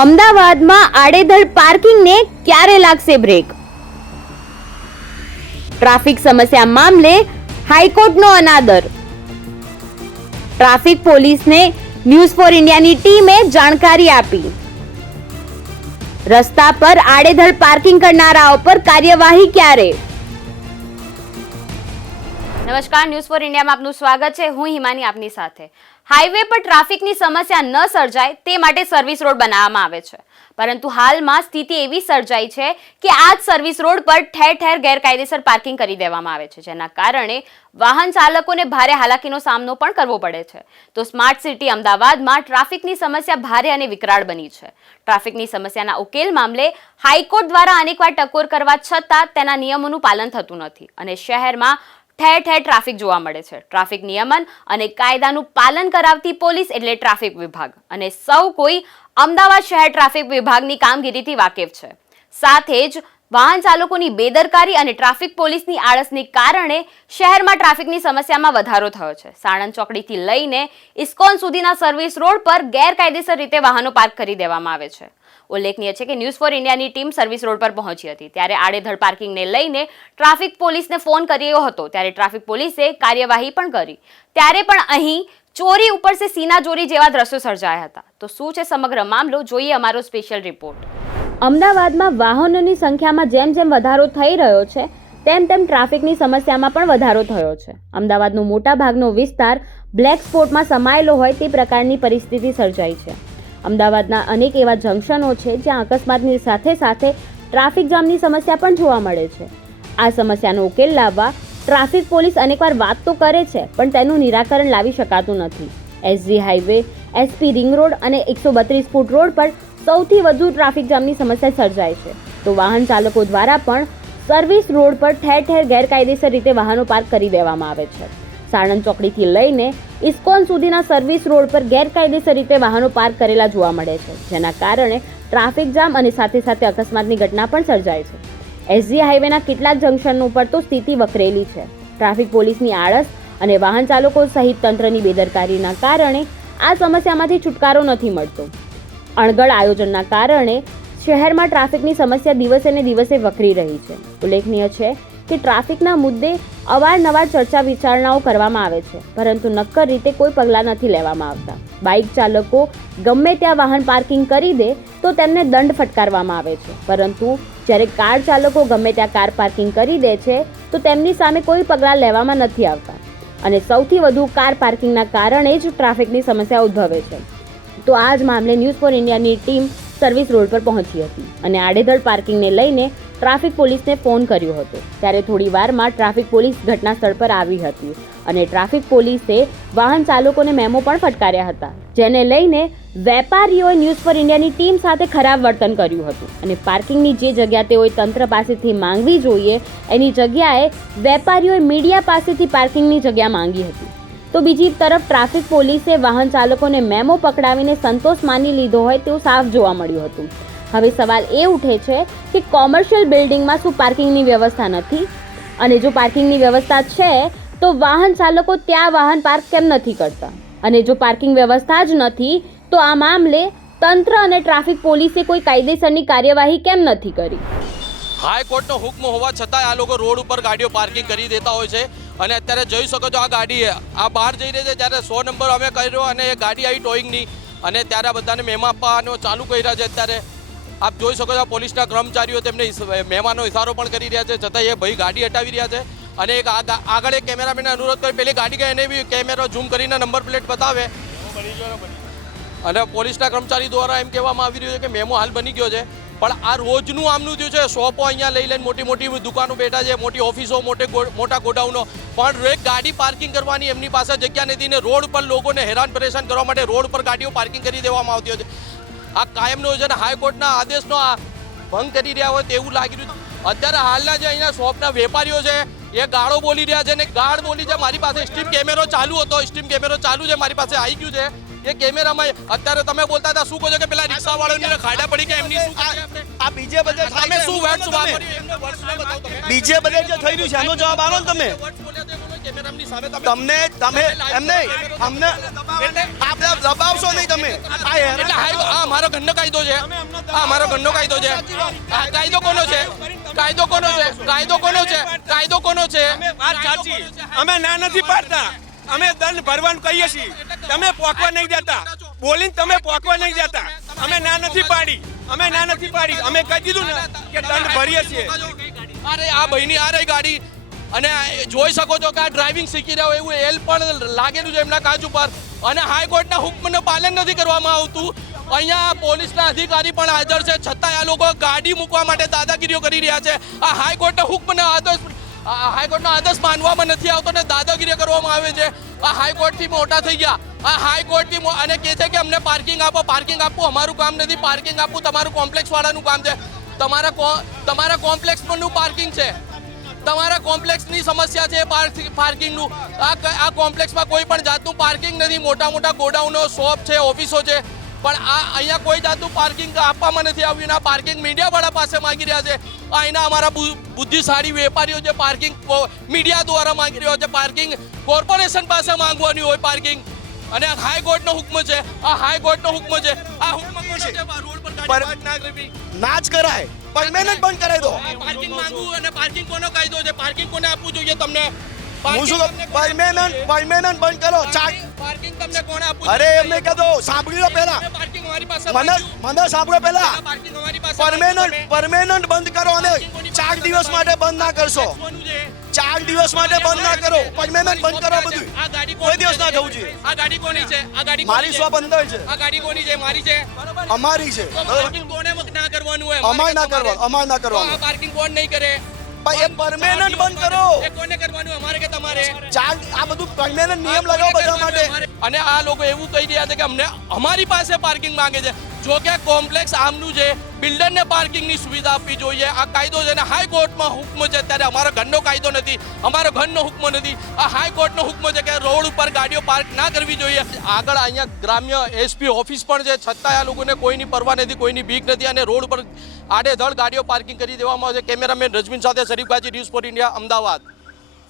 અમદાવાદમાં આડેધડ પાર્કિંગને ક્યારે લાગશે બ્રેક? ટ્રાફિક સમસ્યા મામલે હાઈકોર્ટનો અનાદર. ટ્રાફિક પોલીસને ન્યૂઝ ફોર ઇન્ડિયાની ટીમે જાણકારી આપી. રસ્તા પર આડેધડ પાર્કિંગ કરનારાઓ પર કાર્યવાહી ક્યારે? નમસ્કાર, ન્યૂઝ ફોર ઇન્ડિયામાં આપનું સ્વાગત છે. હું હિમાની આપની સાથે. હાઈવે પર ટ્રાફિકની સમસ્યા ન સર્જાય તે માટે સર્વિસ રોડ બનાવવામાં આવે છે, પરંતુ હાલમાં સ્થિતિ એવી સર્જાઈ છે કે આ જ સર્વિસ રોડ પર ઠેર ઠેર ગેરકાયદેસર પાર્કિંગ કરી દેવામાં આવે છે, જેના કારણે વાહન ચાલકોને ભારે હાલાકીનો સામનો પણ કરવો પડે છે. તો સ્માર્ટ સિટી અમદાવાદમાં ટ્રાફિકની સમસ્યા ભારે અને વિકરાળ બની છે. ટ્રાફિકની સમસ્યાના ઉકેલ મામલે હાઈકોર્ટ દ્વારા અનેકવાર ટકોર કરવા છતાં તેના નિયમોનું પાલન થતું નથી અને શહેરમાં ઠેર ઠેર ટ્રાફિક જોવા મળે છે. ટ્રાફિક નિયમન અને કાયદાનું પાલન કરાવતી પોલીસ એટલે ટ્રાફિક વિભાગ, અને સૌ કોઈ અમદાવાદ શહેર ટ્રાફિક વિભાગની કામગીરીથી વાકેફ છે. સાથે જ વાહન ચાલકોની બેદરકારી અને ટ્રાફિક પોલીસની આળસને કારણે શહેરમાં ટ્રાફિકની સમસ્યામાં વધારો થયો છે. સાણંદ ચોકડીથી લઈને ઇસ્કોન સુધીના સર્વિસ રોડ પર ગેરકાયદેસર રીતે વાહનો પાર્ક કરી દેવામાં આવે છે. ઉલ્લેખનીય છે કે ન્યૂઝ ફોર ઇન્ડિયાની ટીમ સર્વિસ રોડ પર પહોંચી હતી, ત્યારે આડેધડ પાર્કિંગને લઈને ટ્રાફિક પોલીસને ફોન કર્યો હતો, ત્યારે ટ્રાફિક પોલીસે કાર્યવાહી પણ કરી. ત્યારે પણ અહીં ચોરી ઉપર સે સીના ચોરી જેવા દ્રશ્યો સર્જાયા હતા. તો શું છે સમગ્ર મામલો, જોઈએ અમારો સ્પેશિયલ રિપોર્ટ. અમદાવાદમાં વાહનોની સંખ્યામાં જેમ જેમ વધારો થઈ રહ્યો છે તેમ તેમ ટ્રાફિકની સમસ્યામાં પણ વધારો થયો છે. અમદાવાદનો મોટા ભાગનો વિસ્તાર બ્લેક સ્પોટમાં સમાયેલો હોય તે પ્રકારની પરિસ્થિતિ સર્જાઈ છે. અમદાવાદના અનેક એવા જંકશનો છે જ્યાં અકસ્માતની સાથે સાથે ટ્રાફિક જામની સમસ્યા પણ જોવા મળે છે. આ સમસ્યાનો ઉકેલ લાવવા ટ્રાફિક પોલીસ અનેકવાર વાત તો કરે છે, પણ તેનું નિરાકરણ લાવી શકાતું નથી. SG highway, SP ring road અને 132 ફૂટ રોડ પર સૌથી વધુ ટ્રાફિક જામની સમસ્યા સર્જાય છે. તો વાહન ચાલકો દ્વારા પણ સર્વિસ રોડ પર ઠેર ઠેર ગેરકાયદેસર રીતે વાહનો પાર્ક કરી દેવામાં આવે છે. સાણંદ ચોકડીથી લઈને ઇસ્કોન સુધીના સર્વિસ રોડ પર ગેરકાયદેસર રીતે વાહનો પાર્ક કરેલા જોવા મળે છે, જેના કારણે ટ્રાફિક જામ અને સાથે સાથે અકસ્માતની ઘટના પણ સર્જાય છે. એસજી હાઈવેના કેટલાક જંકશનો પર તો સ્થિતિ વકરેલી છે. ટ્રાફિક પોલીસની આળસ અને વાહન ચાલકો સહિત તંત્રની બેદરકારીના કારણે આ સમસ્યામાંથી છુટકારો નથી મળતો. અણઘડ આયોજનના કારણે શહેરમાં ટ્રાફિકની સમસ્યા દિવસે ને દિવસે વકરી રહી છે. ઉલ્લેખનીય છે કે ટ્રાફિકના મુદ્દે અવારનવાર ચર્ચા વિચારણાઓ કરવામાં આવે છે, પરંતુ નક્કર રીતે કોઈ પગલાં નથી લેવામાં આવતા. બાઇક ચાલકો ગમે ત્યાં વાહન પાર્કિંગ કરી દે તો તેમને દંડ ફટકારવામાં આવે છે, પરંતુ જ્યારે કાર ચાલકો ગમે ત્યાં કાર પાર્કિંગ કરી દે છે તો તેમની સામે કોઈ પગલાં લેવામાં નથી આવતા, અને સૌથી વધુ કાર પાર્કિંગના કારણે જ ટ્રાફિકની સમસ્યા ઉદ્ભવે છે. તો આ જ મામલે ન્યૂઝ ફોર ઇન્ડિયાની ટીમ સર્વિસ રોડ પર પહોંચી હતી અને આડેધડ પાર્કિંગને લઈને ટ્રાફિક પોલીસને ફોન કર્યો હતો. ત્યારે થોડી વારમાં ટ્રાફિક પોલીસ ઘટના સ્થળ પર આવી હતી અને ટ્રાફિક પોલીસે વાહન ચાલકોને મેમો પણ ફટકાર્યા હતા, જેને લઈને વેપારીઓએ ન્યૂઝ ફોર ઇન્ડિયાની ટીમ સાથે ખરાબ વર્તન કર્યું હતું અને પાર્કિંગની જે જગ્યા તેઓએ તંત્ર પાસેથી માંગવી જોઈએ એની જગ્યાએ વેપારીઓએ મીડિયા પાસેથી પાર્કિંગની જગ્યા માંગી હતી. તો બીજી તરફ ટ્રાફિક પોલીસે વાહન ચાલકોને મેમો પકડાવીને સંતોષ માની લીધો હોય તેવું સાફ જોવા મળ્યું હતું. હવે સવાલ એ ઉઠે છે કે કોમર્શિયલ બિલ્ડિંગમાં શું પાર્કિંગની વ્યવસ્થા નથી? અને જો પાર્કિંગની વ્યવસ્થા છે તો વાહન ચાલકો ત્યાં વાહન પાર્ક કેમ નથી કરતા? અને જો પાર્કિંગ વ્યવસ્થા જ નથી તો આ મામલે તંત્ર અને ટ્રાફિક પોલીસે કોઈ કાયદેસરની કાર્યવાહી કેમ નથી કરી? હાઈકોર્ટનો હુકમ હોવા છતાં આ લોકો રોડ ઉપર ગાડીઓ પાર્કિંગ કરી દેતા હોય છે. અને અત્યારે જોઈ શકો છો આ ગાડી આ બહાર જઈ રહી છે, જ્યારે 100 નંબર અમે કર્યો અને એ ગાડી આવી ટોઈંગની, અને ત્યારે બધાને મેમો આપવાનો ચાલુ કર્યા છે. અત્યારે આપ જોઈ શકો છો પોલીસના કર્મચારીઓ તેમને મહેમાનો ઇશારો પણ કરી રહ્યા છે, છતાં એ ભાઈ ગાડી હટાવી રહ્યા છે. અને એક આગળ એક કેમેરામેનને અનુરોધ કરી પેલી ગાડી ગઈ એને બી કેમેરો ઝૂમ કરીને નંબર પ્લેટ બતાવે. અને પોલીસના કર્મચારી દ્વારા એમ કહેવામાં આવી રહ્યું છે કે મેમો હાલ બની ગયો છે, પણ આ રોજનું આમનું થયું છે. શોપો અહીંયા લઈ લઈને મોટી મોટી દુકાનો બેઠા છે, મોટી ઓફિસો, મોટા ગોડાઉનો, પણ એક ગાડી પાર્કિંગ કરવાની એમની પાસે જગ્યા નથી ને રોડ પર લોકોને હેરાન પરેશાન કરવા માટે રોડ પર ગાડીઓ પાર્કિંગ કરી દેવામાં આવતી હોય છે. આ કાયમનો છે ને હાઈકોર્ટના આદેશનો આ ભંગ કરી રહ્યા હોય તેવું લાગી રહ્યું છે. અત્યારે હાલના જે અહીંયા શોપના વેપારીઓ છે એ ગાળો બોલી રહ્યા છે ને ગાળ બોલી છે. મારી પાસે સ્ટીમ કેમેરો ચાલુ હતો, સ્ટીમ કેમેરો ચાલુ છે, મારી પાસે આવી ગયું છે એ કેમેરામાં. અત્યારે તમે બોલતા હતા શું કહો છો કે પેલા રિક્ષા વાળાને ખાડા પડી ગયા એમની શું આ બીજે બધે સામે શું વર્ડ્સ વાપર્યું એમને વર્ડ્સ બતાવો તમે. બીજે બધે જે થઈ રહ્યું છે એનો જવાબ આલો ને તમે. કેમેરાની સામે તમને એમ નહીં અમને આપણે દબાવશો નહીં તમે. આ એટલે આ મારો ઘરનો કાયદો છે, આ મારો ઘરનો કાયદો છે. આ કાયદો કોનો છે? કાયદો કોનો છે? કાયદો કોનો છે? કાયદો કોનો છે? વાત સાચી. અમે ના નથી પાડતા, અમે દંડ ભરવાનું કહીએ છીએ. તમે પોકવા નહીં દેતા, બોલીને તમે પોકવા નહીં દેતા. અમે ના નથી પાડી, અમે ના નથી પાડી. અમે કહી દીધું ને કે દંડ ભરીએ છીએ. અરે આ ભાઈની આ રહી ગાડી, અને જોઈ શકો છો કે આ ડ્રાઇવિંગ શીખી રહ્યા હોય એવું એલ પણ લાગેલું છે એમના કાચ ઉપર, અને હાઈકોર્ટના હુકમનું પાલન નથી કરવામાં આવતું. અહીંયા પોલીસના અધિકારી પણ હાજર છે, છતાંય આ લોકો ગાડી મૂકવા માટે દાદાગીરીઓ કરી રહ્યા છે. આ હાઈકોર્ટના હુકમનો આદેશ માનવામાં નથી આવતો ને દાદાગીરી કરવામાં આવે છે. આ હાઈકોર્ટથી મોટા થઈ ગયા, આ હાઈકોર્ટથી અને કહે છે કે અમને પાર્કિંગ આપો. પાર્કિંગ આપવું અમારું કામ નથી, પાર્કિંગ આપવું તમારું કોમ્પ્લેક્સ વાળાનું કામ છે. તમારા કોમ્પ્લેક્સનું પાર્કિંગ છે, તમારા કોમ્પ્લેક્સની સમસ્યા છે પાર્કિંગનું. આ કોમ્પ્લેક્સમાં કોઈ પણ જાતનું પાર્કિંગ નથી. મોટા મોટા ગોડાઉનો, શોપ છે, ઓફિસો છે, પણ આ અહીંયા કોઈ જાતનું પાર્કિંગ આપવામાં નથી આવ્યું. આ પાર્કિંગ મીડિયાવાળા પાસે માંગી રહ્યા છે. અહીંના અમારા બુદ્ધિશાળી વેપારીઓ જે પાર્કિંગ મીડિયા દ્વારા માંગી રહ્યો છે, પાર્કિંગ કોર્પોરેશન પાસે માંગવાની હોય પાર્કિંગ. અને આ હાઈકોર્ટનો હુકમ છે, આ હાઈકોર્ટનો હુકમ છે. આ હુકમ કોનો છે? રોડ પર ગાડી પાર્ક ના કરવી, ના જ કરાય, પરમેનન્ટ બંધ કરાવી દો. પાર્કિંગ માંગવું, અને પાર્કિંગ કોનો કાયદો છે? પાર્કિંગ કોને આપવું જોઈએ તમને? હું શું પરમેનન્ટ બંધ કરો. પાર્કિંગ તમને કોને આપવું? અરે એમને કહી દો, સાંભળી લો પહેલા. પાર્કિંગ અમારી પાસે મને સાંભળો પહેલા. પાર્કિંગ અમારી પાસે પરમેનન્ટ બંધ કરો, અને 4 દિવસ માટે બંધ ના કરશો. 4 દિવસ માટે બંધ ના કરો, પરમેનન્ટ બંધ કરો બધું. આ ગાડી કોઈ દિવસ ના થવું જોઈએ. આ ગાડી કોની છે? આ ગાડી મારી શોપ અંદર છે. આ ગાડી કોની છે? મારી છે. અમારી છે. પાર્કિંગ કોને ના કરવાનું હોય? અમારે ના કરવાનું, અમારે ના આ કરવાનું. પાર્કિંગ કોણ નહીં કરે? ભાઈ એ પરમેનન્ટ બંધ કરો. એ કોને કરવાનું? અમારે કે તમારે? આ બધું પરમેનન્ટ નિયમ લગાવો બધા માટે. અને આ લોકો એવું કહી રહ્યા છે કે અમને અમારી પાસે પાર્કિંગ માંગે છે. જો કે કોમ્પ્લેક્સ આમનું છે, બિલ્ડરને પાર્કિંગની સુવિધા આપવી જોઈએ. આ કાયદો છે, અને હાઈકોર્ટમાં હુકમ છે. ત્યારે અમારો ઘરનો કાયદો નથી, અમારો ઘરનો હુકમ નથી. આ હાઈકોર્ટનો હુકમ છે કે રોડ ઉપર ગાડીઓ પાર્ક ના કરવી જોઈએ. આગળ અહીંયા ગ્રામ્ય એસપી ઓફિસ પણ છે, છતાંય આ લોકોને કોઈની પરવા નથી, કોઈની બીક નથી, અને રોડ ઉપર આડેધડ ગાડીઓ પાર્કિંગ કરી દેવામાં આવે છે. કેમેરામેન રજમીન સાથે શરીફ ગાજી, ન્યૂઝ 4 ઇન્ડિયા, અમદાવાદ.